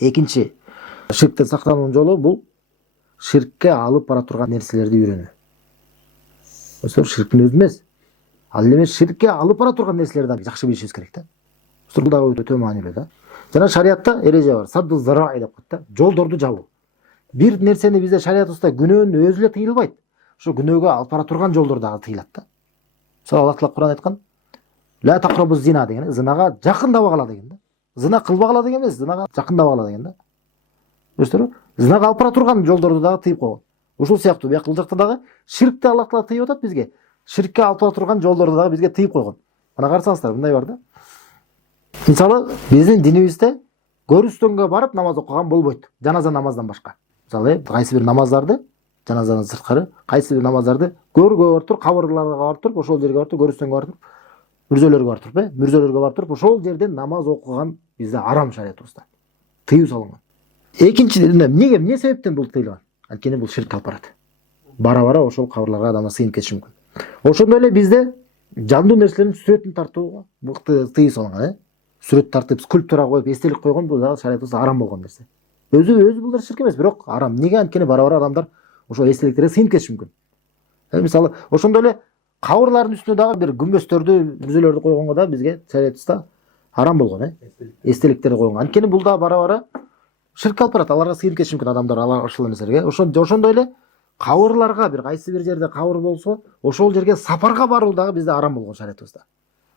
Экинчи, ширктен сактануунун жолу бул ширкке алып бара турган нерселерди үйрөнүү. Достор, ширктин өзү эмес, ал эми ширкке алып бара турган нерселерди жакшы билишибиз керек да. Бул дагы өтө маанилүү да. Жана шариатта эреже бар. Садду зарай деп коет да. Жолдорду жабуу. Бир нерсени бизде шариатыбызда күнөөнүн өзү эле тыйылбайт. Ошо күнөөгө алып бара турган жолдор дагы тыйылат да. Мисалы Аллах Таала Кур'ан айткан: "Ла тақрабу зина" деген, зинага жакындабагыла деген да. Зина кылбагыла деген эмес, зинага жакындабагыла деген да. Көрдүңүздөрбү? Зинага алып бара турган жолдорду дагы тыйып койгон. Ушул сыяктуу бул жакта дагы ширкти Аллах Таала тыйып атат бизге. Ширкке алып бара турган жолдорду дагы бизге тыйып койгон. Мына карасаңыздар, мындай бар да. Мисалы, биздин динибизде көрүстөнгө барып намаз окуган болбойт. Жаназа намаздан башка. Мисалы, кайсы бир намаздарды, жаназадан сырткары, кайсы бир намаздарды көргө барып туруп, кабырларга барып туруп, ошол жерге барып туруп, көрүстөнгө барып туруп, мүрзөлөргө барып туруп, мүрзөлөргө барып туруп, ошол жерден намаз окуган бизде арам шариатыбызда. Тыюу салынган. Экинчиден, эмне себептен бул тыйылган? Анткени бул ширкке алып барат. Бара-бара ошол кабырларга адамдар сыйынып кетиши мүмкүн. Ошондой эле бизде жандуу нерселердин сүрөтүн тартууга тыюу салынган, сүрөт тартып, скульптура коюп, эстелик койгон бул дагы шариатыбызда арам болгон нерсе. Өзү бул ширк эмес, бирок арам. Неге? Анткени бара-бара адамдар ошол эстеликтерге сыйынып кетиши мүмкүн. Мисалы, ошондой эле кабырлардын үстүнө дагы бир күмбөстөрдү, мүрзөлөрдү койгонго да бизге шариатыбызда арам болгон, эстеликтерди койгон. Анткени бул да бара-бара ширкке алып барат, аларга сыйынып кетиши мүмкүн адамдар ошол нерселерге. Ошондой эле кабырларга, бир кайсы бир жерде кабыр болсо, ошол жерге сапарга баруу дагы бизде арам болгон шариатыбызда.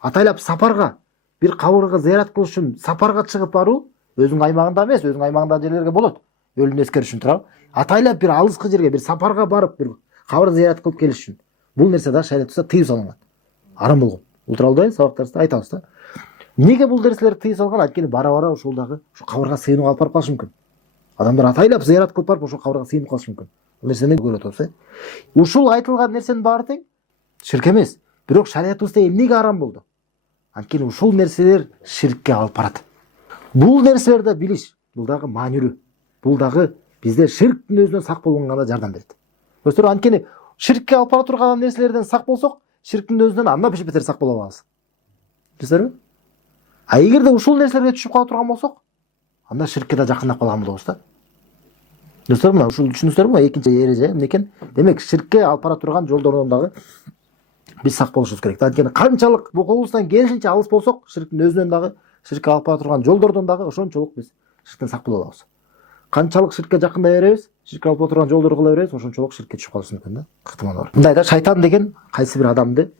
Атайлап сапарга, бир кабырга зыярат кылыш үчүн сапарга чыгып баруу өзүнүн аймагында эмес, өзүнүн аймагындагы жерлерге болот. Өлүмдү эскериш үчүн турабы? Атайлап бир алыскы жерге, бир сапарга барып, бир кабыр зыярат кылып келиш үчүн. Бул нерсе да шариатыбызда тыюу салынган. Арам болгон. Бул тууралуу сабактарыбызда айтабыз да. Неге бул нерселер тыюу салган? Анткени бара-бара ошол дагы ошо кабырга сыйынууга алып барып калышы мүмкүн. Адамдар атайлап зыярат кылып барып ошол кабырга сыйынып калышы мүмкүн. Бул нерсени көрүп атабыз. Ушул айтылган нерсенин баары тең ширк эмес. Бирок шариатыбызда эмнеге арам болду? Анткени ушул нерселер ширкке алып барат. Бул нерселерди билиш, бул дагы маанилүү. Бул дагы бизде ширктин өзүнөн сак болгонго жардам берет. Көрдүңүздөрбү? Анткени ширкке алып бара турган нерселерден сак болсок, ширктин өзүнөн анда бетер сак боло алабыз. Билесиңерби? А эгерде ушул нерселерге түшүп кала турган болсок, анда ширкке да жакындап калган болобуз да. Достор, мына ушул түшүнүңүздөрбү? Экинчи эреже эмне экен? Демек, ширкке алып бара турган жолдордон дагы биз сак болушубуз керек. Анткени канчалык бул колубуздан келишинче алыс болсок, ширктин өзүнөн дагы, ширкке алып бара турган жолдордон дагы ошончолук биз ширктен сак боло алабыз. Канчалык ширкке жакындай беребиз, ширкке алып бара турган жолдор кыла беребиз, ошончолук ширкке түшүп калышы мүмкүн да. Ыктымалы бар. Мындай да, шайтан деген кайсы бир адамды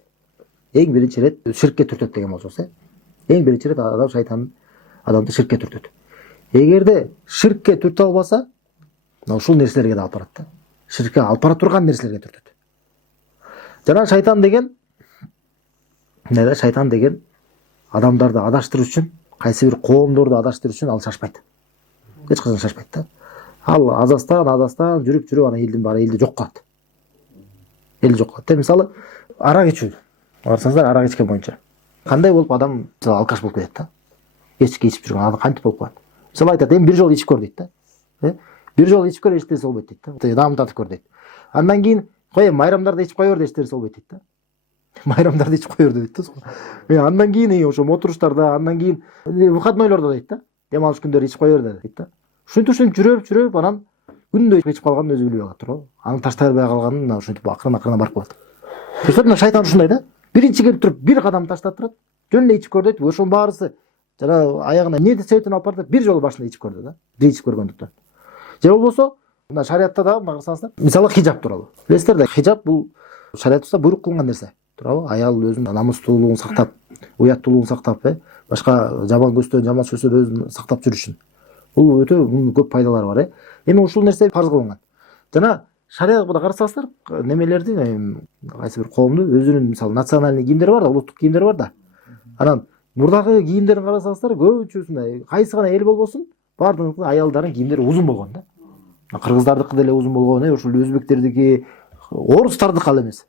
эң биринчи ирет ширкке түртөт деген болсоңуз, эң биринчи ирет адам шайтан адамды ширкке түртөт. Эгерде ширкке түртө албаса, ушул нерселерге да алып барат да. Ширкке алып бара турган нерселерге түртөт. Жана шайтан деген шайтан деген адамдарды адаштыруу үчүн, кайсы бир коомдорду адаштыруу үчүн ал шашпайт. Эч качан шашпайт да. Ал азастан жүрүп ана элдин баары элди жок кылат. Эл жок кылат. Мисалы, арак ичүү. Барсаңыздар, арак ичкен боюнча кандай болуп адам алкаш болуп кетет да. Эчки ичип жүргөн адам кантип болуп калат? Мисалы айтат, бир жолу ичип көр дейт да. Бир жолу ичип көр, эч нерсе болбойт дейт да. Даам тартып көр дейт. Андан кийин майрамдарда ичип кое бер, эч нерсе болбойт дейт да. Майрамдарда ичип кое бер дейт да. Андан кийин ошо мотуруштарда, андан кийин выходнойлордо дейт да. Дем алыш күндөрү ичип кое бер дейт да. Ушинтип жүрүп анан күндө ичип калганын өзү билбей калат туурабы? Аны таштай албай калганын ушинтип акырын барып калат. Көрсөтмө, шайтан ушундай да. Биринчи келип туруп бир кадам таштап турат. Жөн эле ичип көр дейт. Ошонун баарысы жана аягына эмне себептен алып барды? Бир жолу башында ичип көрдү да. Бир ичип көргөндүктөн. Же болбосо, мына шариатта да карасаңыздар, мисалы хижаб тууралуу. Билесиздер да, хижаб бул шариатыбызда буйрук кылынган нерсе. Туурабы? Аял өзүнүн намустуулугун сактап, уяттуулугун сактап, башка жаман көздөн, жаман сөздөн өзүн сактап жүрүш үчүн. Бул өтө көп пайдалары бар, Эми ушул нерсе фарз кылынган. Жана шариатта карасаңыздар, немелерди, кайсы бир коомду өзүнүн мисалы национальный кийимдери бар да, улуттук кийимдери бар да. Анан мурдагы кийимдерин карасаңыздар, көбүнчөсүндө кайсы гана эл болбосун, баардыгынын аялдардын кийимдери узун болгон да. Кыргыздардыкы деле узун болгон, ошол өзбектердики, орустардыкы ал эмес.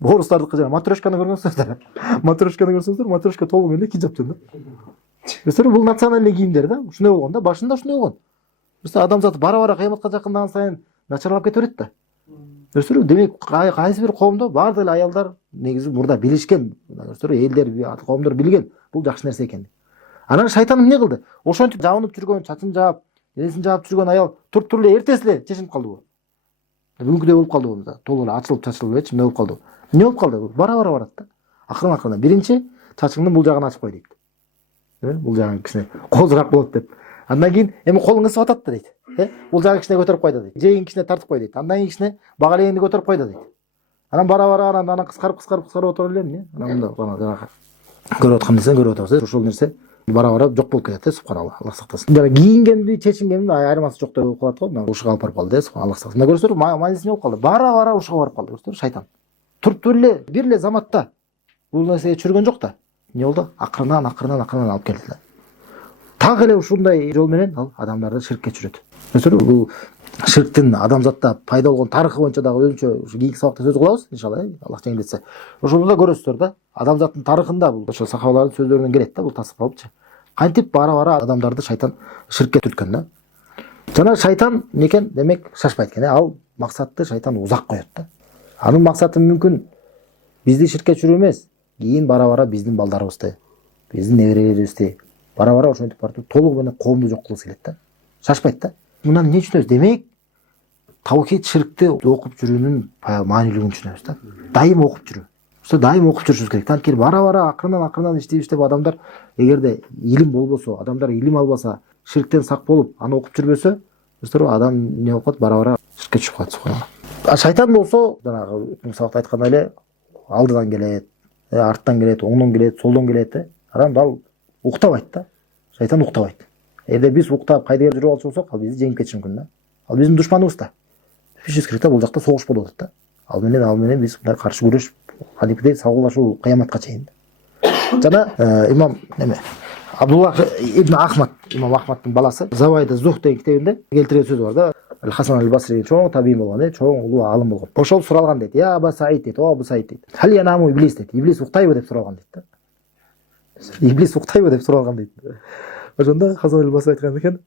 Орустардыкы жана матрешканы көргөнсүздөр. Матрешка толугу менен хижаптын да. Мисалы, бул национальный кийимдер да. Ушундай болгон да, башында ушундай болгон. Мисалы, адамзат бара-бара кыяматка жакындаган сайын начарлап кете берет да. Көрсөтүрбү? Демек, кайсы бир коомдо баардык эле аялдар негизи мурда билишкен, элдер, коомдор билген бул жакшы нерсе экенин. Анан шайтан эмне кылды? Ошентип жабынып жүргөн, чачын жаап, энесин жаап жүргөн аял туруп эле эртеси эле чечинип калды бул. Бүгүнкүдөй болуп калды бул. Толук эле ачылып чачылып элечи эмне болуп калды. Эмне болуп калды? Бара барат да. Акырын биринчи чачыңдын бул жагын ачып кой дейт. Бул жагын кичине козураак болот деп. Андан кийин эми колуң ысып атат да дейт. Бул жагы кичине көтөрүп кой да дейт. Жейин кичине тартып кой дейт. Андан кийин кичине бага элегенди көтөрүп кой да дейт. Анан бара анан кыскарып отура элем, анан мында жанагы көрүп аткан нерсени көрүп атабыз. Ошол нерсе бара жок болуп кетет, субханалла, Аллах сактасын. Жана кийингенди, чечингенди айырмасы жок деп болуп калат го. Мына ушуга алып барып калды, Аллах сактасын. Мына көрсөңөр, маанисин болуп калды. Бара ушуга барып калды, көрсөңөр, шайтан. Туруп эле бир эле заматта бул нерсеге чүргөн жок да. Эмне болду? Акырынан алып келди. Так эле ушундай жол менен ал адамдарды ширкке чүрөт. Көрсөңөр, бул ширктин адамзатта пайда болгон тарыхы боюнча дагы өзүнчө ушу кийинки сабакта сөз кылабыз, иншалла, Аллах жеңилдетсе. Ошондо да көрөсүздөр да, адамзаттын тарыхында бул ошо сахабалардын сөздөрүнөн келет да, бул тасдикталыпчы. Кантип бара адамдарды шайтан ширкке түрткөн да. Жана шайтан некен, демек шашпайт экен. Ал максатты шайтан узак коет да. Анын максаты мүмкүн бизди ширкке чүрүү эмес, кийин бара биздин балдарыбызды, биздин неберелерибизди бара ошентип барып толугу менен коомду жок кылгысы келет да. Шашпайт да. Мындан эмне түшүнөбүз? Демек таухид ширкти окуп жүрүүнүн маанилүүлүгүн түшүнөбүз да. Дайым окуп жүрүү. Ошо дайым окуп жүрүшүбүз керек. Анткени бара акырынан иштеп адамдар эгерде илим болбосо, адамдар илим албаса, ширктен сак болуп, аны окуп жүрбөсө, адам эмне болуп калат? Бара ширкке түшүп калат, субханалла. А шайтан болсо, жанагы сабакта айткандай эле алдыдан келет, арттан келет, оңдон келет, солдон келет. Анан ал уктабайт да. Шайтан уктабайт. Эгерде биз уктап кайда жүрүп алчу болсок, ал бизди жеңип кетиши мүмкүн да. Ал биздин душманыбыз да. Бишибиз керек да, бул жакта согуш болуп атат да. Ал менен биз мындай каршы күрөш, кадимкидей салгылашуу кыяматка чейин. Жана имам Абдуллах ибн Ахмад, имам Ахмадтын баласы, Завайда Зух деген китебинде келтирген сөзү бар да. Хасан аль-Басри чоң табиин болгон, чоң улуу алым болгон. Ошол суралган дейт. Я Аба Саид дейт, о Абу Саид дейт. Хал янаму иблис дейт. Иблис уктайбы деп суралган дейт да. Иблис уктайбы деп суралган дейт. Ошондо Хасан аль-Басри айткан экен,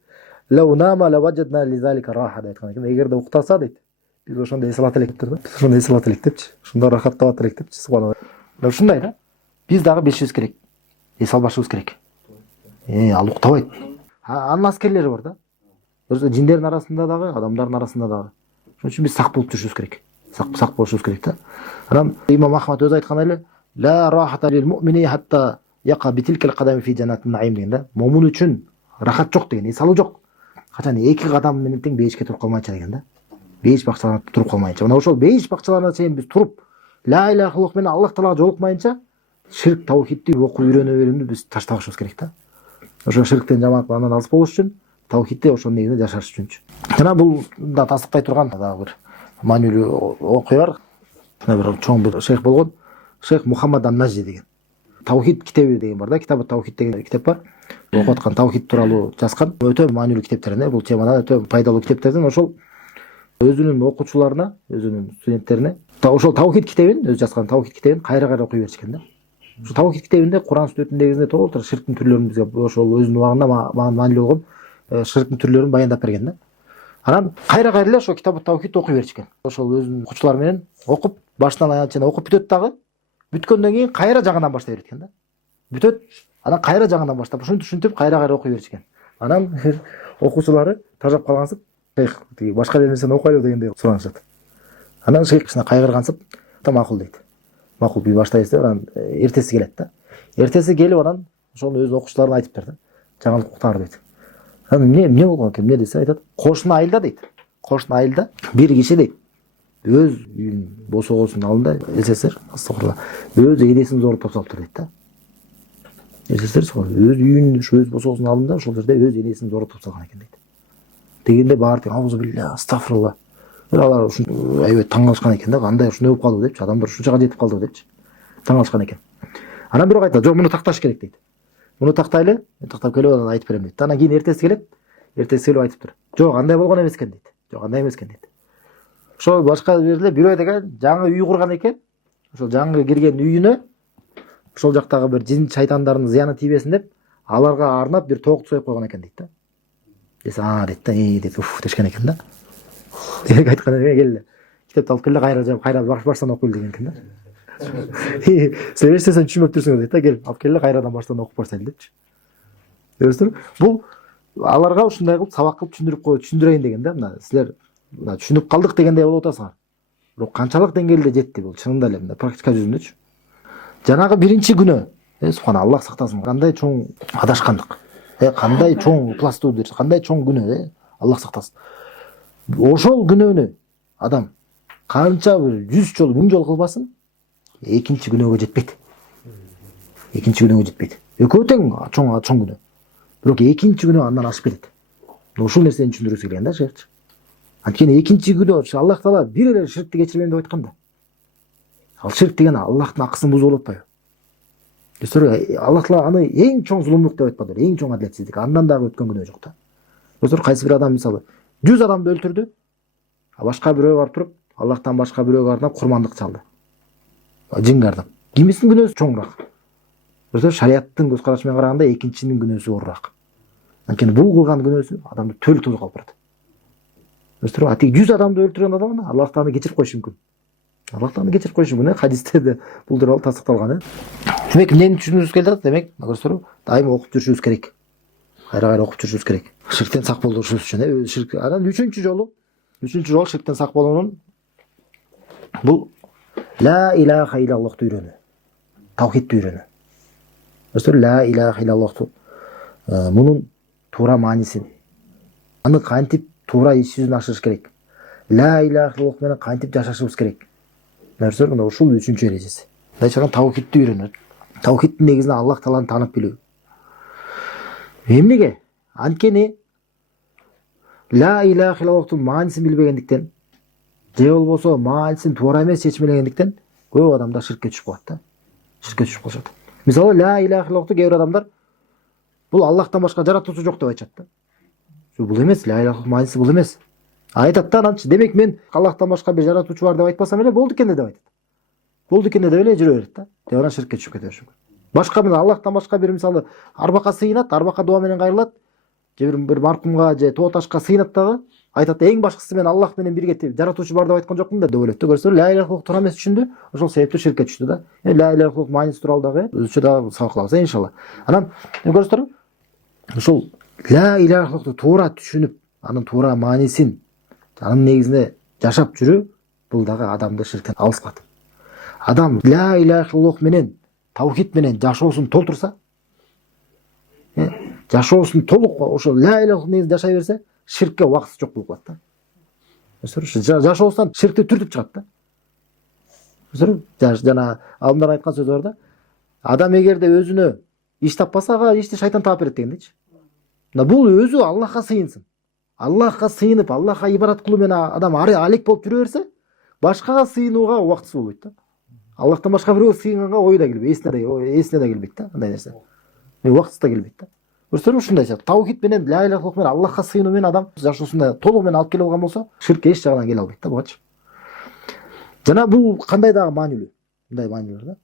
"Лау нама лаваджадна лизалика раха" деп айткан экен. Эгерде уктаса дейт, биз ошондо эс алат элек деп, биз ошондо эс алат элек депчи. Ошондо рахаттабат элек депчи, субханалла. Ушундай да. Биз дагы билишибиз керек. Эс албашыбыз керек. Ал уктабайт. Анын аскерлери бар да. Жиндердин арасында дагы, адамдардын арасында дагы. Ошон үчүн биз сак болуп жүрүшүбүз керек. Сак болушубуз керек да. Анан имам Ахмад өзү айткандай эле, "Ла рахата лил муъмини хатта яка битилкал кадами фи жаннатин наим" деген да. Момун үчүн рахат жок деген, эс алуу жок. Качан эки кадам менен тең бейишке туруп калмайынча деген да. Бейиш бакчаларына туруп калмайынча. Мына ошол бейиш бакчаларына чейин биз туруп, ла иляха иллаллах менен Аллах таалага жолукмайынча ширк таухидти окуп үйрөнө берүүнү биз таштабашыбыз керек да. Ошо ширктен жаман андан алыс болуш үчүн, таухидти ошонун негизинде жашаш үчүнчү. Жана бул да тасдыктай турган дагы бир маанилүү окуя бар. Бир чоң бир шейх болгон, шейх Мухаммад ан-Нажди деген. Таухид китеби деген бар да, Китабы таухид деген китеп бар. Окуп аткан таухид тууралуу жазган. Өтө маанилүү китептерден, бул темада өтө пайдалуу китептерден. Ошол өзүнүн окуучуларына, өзүнүн студенттерине ошол таухид китебин, өзү жазган таухид китебин кайра окуй беришкен да. Ошо таухид китебинде Куран сүннөттүн негизинде толтура ширктин түрлөрүн бизге ошол өзүнүн убагында маанилүү болгон ширктин түрлөрүн баяндап берген да. Анан кайра эле ошо Китабы таухид окуй беришкен. Ошол өзүнүн окуучулары менен окуп, башынан аягына чейин окуп бүтөт дагы. Бүткөндөн кийин кайра жаңадан баштай берет экен да. Бүтөт, анан кайра жаңадан баштап, ушинтип кайра окуй беришкен. Анан окуучулары тажап калгансып, шейх башка нерсени окуйлу дегендей суранышат. Анан шейх кичине кайгыргансып, "Макул" дейт. "Макул, бий баштайбыз" деп, анан эртеси келет да. Эртеси келип анан ошону өз окуучуларына айтыптыр да. Жаңылык уктаар дейт. Анан эмне болгон экен, эмне десе айтат. "Кошуна айылда" дейт. Кошуна айылда бир киши дейт. Өз үйүн босогосунун алдында СССР, астагфирулла, өз энесин зоротуп салыптыр дейт да. СССР өз үйүнүн, өз босогосунун алдында ошол жерде өз энесин зоротуп салган экен дейт. Дегенде баары тең аузу билля, астагфирулла. Алар ушун аябай таң калышкан экен да, кандай ушундай болуп калды депчи, адамдар ушунчага жетип калды депчи. Таң калышкан экен. Анан бирок айтат, "Жок, муну такташ керек" дейт. "Муну тактайлы, тактап келип анан айтып берем" дейт. Анан кийин эртеси келет, эртеси келип айтыптыр. "Жок, андай болгон эмес экен" дейт. "Жок, андай эмес экен" дейт. Ошол башка жерде бирөө деген жаңы үй курган экен. Ошол жаңы кирген үйүнө ошол жактагы бир жин шайтандардын зыяны тийбесин деп, аларга арнап бир тоокт союп койгон экен дейт да. Десе, дейт да, дейт, уф дешкен экен да. Дерек айткан экен, келе. Китепти алып келе, кайра баштан окуйлу деген экен да. Сен эч нерсени түшүнбөп турсуңар дейт да, кел, алып келе, кайрадан баштан окуп барсайлы депчи. Көрдүңүзбү? Бул аларга ушундай кылып сабак кылып түшүндүрөйүн деген да. Мына силер мына түшүнүп калдык дегендей болуп атасыңар. Бирок канчалык деңгээлде жетти бул чынында эле мына практика жүзүндөчү. Жанагы биринчи күнөө, субхана Аллах сактасын, кандай чоң адашкандык. Кандай чоң пластуудур, кандай чоң күнөө, Аллах сактасын. Ошол күнөөнү адам канча бир 100 жолу 1000 жолу кылбасын, экинчи күнөөгө жетпейт. Экинчи күнөөгө жетпейт. Экөө тең чоң күнөө. Бирок экинчи күнөө андан ашып кетет. Ушул нерсени түшүндүргүсү келген да шерчи. Анткени экинчи күнөө Аллах Таала бир эле ширкти кечирбейм деп айткан да. Ал ширк деген Аллахтын акысын бузуу болуп атпайбы? Аллах Таала аны эң чоң зулумдук деп айтпады, эң чоң адилетсиздик. Андан дагы өткөн күнөө жок да. Достор, кайсы бир адам мисалы 100 адамды өлтүрдү, башка бирөө барып туруп, Аллахтан башка бирөөгө арнап курмандык чалды. Жинге арнап. Кимисинин күнөөсү чоңураак? Достор, шариаттын көз карашы менен караганда экинчинин күнөөсү оорураак. Анткени бул кылган күнөөсү адамды төлө тозук алып барат. Достор, атиги 100 адамды өлтүргөн адам Аллах Таала кечирип коюшу мүмкүн. Аллах Таала кечирип коюшу мүмкүн, хадистерде бул тууралуу тасдыкталган. Демек, эмнени түшүнүшүбүз келди? Демек, достор, дайым окуп жүрүшүбүз керек. Кайра окуп жүрүшүбүз керек. Ширктен сак болушубуз үчүн, ширк. Анан үчүнчү жол ширктен сак болуунун бул ла илаха иллаллахты үйрөнүү. Таухидти үйрөнүү. Достор, ла илаха иллаллахты мунун туура маанисин, аны кантип туура иш жүзүнө ашырыш керек. Ла илаха иллаллах менен кантип жашашыбыз керек. Достор, мына ушул үчүнчү эрежеси. Дайчаган таухидти үйрөнөт. Таухидтин негизинде Аллах Тааланы таанып билүү. Эмнеге? Анткени ла илаха иллаллахтын маанисин билбегендиктен, же болбосо маанисин туура эмес чечмелегендиктен көп адамдар ширкке түшүп калат да. Ширкке түшүп калышат. Мисалы, ла илаха иллаллахты кээ бир адамдар бул Аллахтан башка жаратуучу жок деп айтышат да. Бул эмес, ла илаха мааниси бул эмес. Айтат да ананчы, демек мен Аллахтан башка бир жаратуучу бар деп айтпасам эле болду экен деп айтат. Болду экен деп эле жүрө берет да. Деп анан ширкке түшүп кете бериши мүмкүн. Башка менен Аллахтан башка бир мисалы арбакка сыйынат, арбакка дуа менен кайрылат, же бир маркумга же тоо ташка сыйынат дагы, айтат эң башкысы мен Аллах менен бирге жаратуучу бар деп айткан жокмун да деп ойлойт да. Көрсөңөр, ла илаха иллаллах туура эмес түшүндү, ошол себептен ширкке түштү да. Ла илаха иллаллах мааниси тууралуу дагы өзүчө дагы сабак кылабыз иншалла. Анан көрсөңөр, ушул ла илаха иллаллахты туура түшүнүп, анын туура маанисин, анын негизинде жашап жүрүү, бул дагы адамды ширктен алыс кылат. Адам ла илаха иллаллах менен таухид менен жашоосун толтурса, жашоосун толук ошо ла илаха негизинде жашай берсе, ширкке убактысы жок болуп калат да. Жашоосунан ширкти түртүп чыгат да. Жана алдымдар айткан сөзү бар да. Адам эгерде өзүнө иш таппаса, ага ишти шайтан таап берет дегендечи. Мына бул өзү Аллахка сыйынсын. Аллахка сыйынып, Аллахка ибадат кылуу менен адам алек болуп жүрө берсе, башкага сыйынууга убактысы болбойт да. Аллахтан башка бирөөгө сыйынганга ою да келбейт, эсине да келбейт да, андай нерсе. Убактысы да келбейт да. Көрсөңөр, ушундайча таухид менен ла илаха иллаллах менен Аллахка сыйынуу менен адам жашоосунда толугу менен алып келе алган болсо, ширкке эч жагынан келе албайт да бугачы. Жана бул кандай дагы маанилүү? Мындай маани бар да.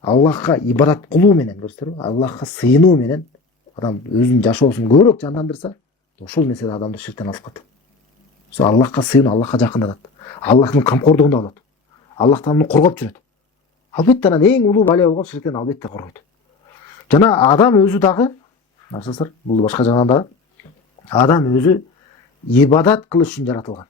Аллахка ибадат кылуу менен, көрсөңөр, Аллахка сыйынуу менен адам өзүнүн жашоосун көбүрөөк жандандырса, ошол нерсе адамды ширктен алып калат. Аллахка сыйынуу Аллахка жакындатат. Аллахтын камкордугунда болот. Аллахтан аны коргоп жүрөт. Албетте анан эң улуу бала болгон ширктен албетте коргойт. Жана адам өзү дагы, нарсасыр, бул башка жагынан дагы, адам өзү ибадат кылыш үчүн жаратылган.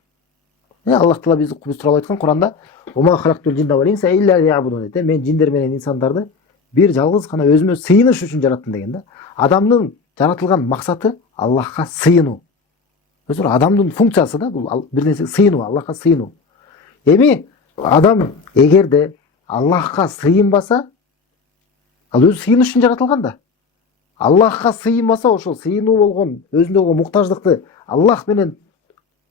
Аллах Таала биз тууралуу айткан Куранда, "Ума халактул джинна вал инса илля лиябудун" дейт. Мен жиндер менен инсандарды бир жалгыз гана өзүмө сыйыныш үчүн жараттым деген да. Адамдын жаратылган максаты Аллахка сыйынуу. Өзү адамдын функциясы да бул бир нерсеге сыйынуу, Аллахка сыйынуу. Эми адам эгерде Аллахка сыйынбаса, ал өзү сыйыныш үчүн жаратылган да. Аллахка сыйынбаса, ошол сыйынуу болгон өзүндөгү муктаждыкты Аллах менен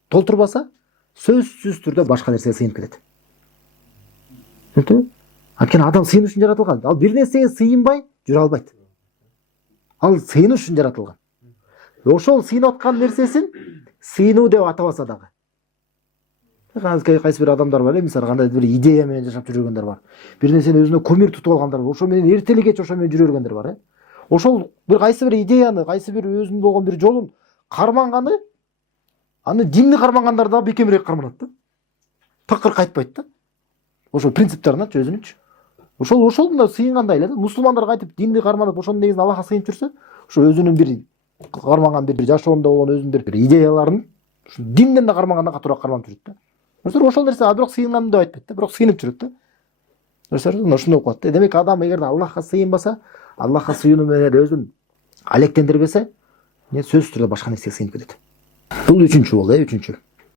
толтурбаса, сөзсүз түрдө башка нерсеге сыйынып кетет. Түшүнүктүбү? Анткени адам сыйыныш үчүн жаратылган. Ал бир нерсеге сыйынбай жүрө албайт. Ал сыйыныш үчүн жаратылган. Ошол сыйынып аткан нерсесин сыйынуу деп атабаса дагы. Кайсы бир адамдар бар, мисалы кандай бир идея менен жашап жүргөндөр бар. Бир нерсени өзүнө көмүр тутуп алгандар бар. Ошо менен эртели кеч ошо менен жүрө бергендер бар. Ошол бир кайсы бир идеяны, кайсы бир өзүнүн болгон бир жолун карманганы, аны динни кармангандар да бекемирээк карманат да. Такыр кайтпайт да. Ошол принциптеринчи өзүнүнчү. Ошол мындай сыйынгандай эле да. Мусулмандар кайтып динди карманып, ошонун негизинде Аллахка сыйынып жүрсө, ошо өзүнүн бир карманган бир жашоонда болгон өзүнүн бир идеяларын ушу динден да кармагандан катуураак карманып жүрөт да. Ошол нерсе бирок сыйынган деп айтпайт да, бирок сыйынып жүрөт да. Ошондой болуп калат да. Демек адам эгерде Аллахка сыйынбаса, Аллахка сыйынуу менен өзүн алектендирбесе, сөзсүз түрдө башка нерсеге сыйынып кетет. Бул үчүнчү болду, үчүнчү.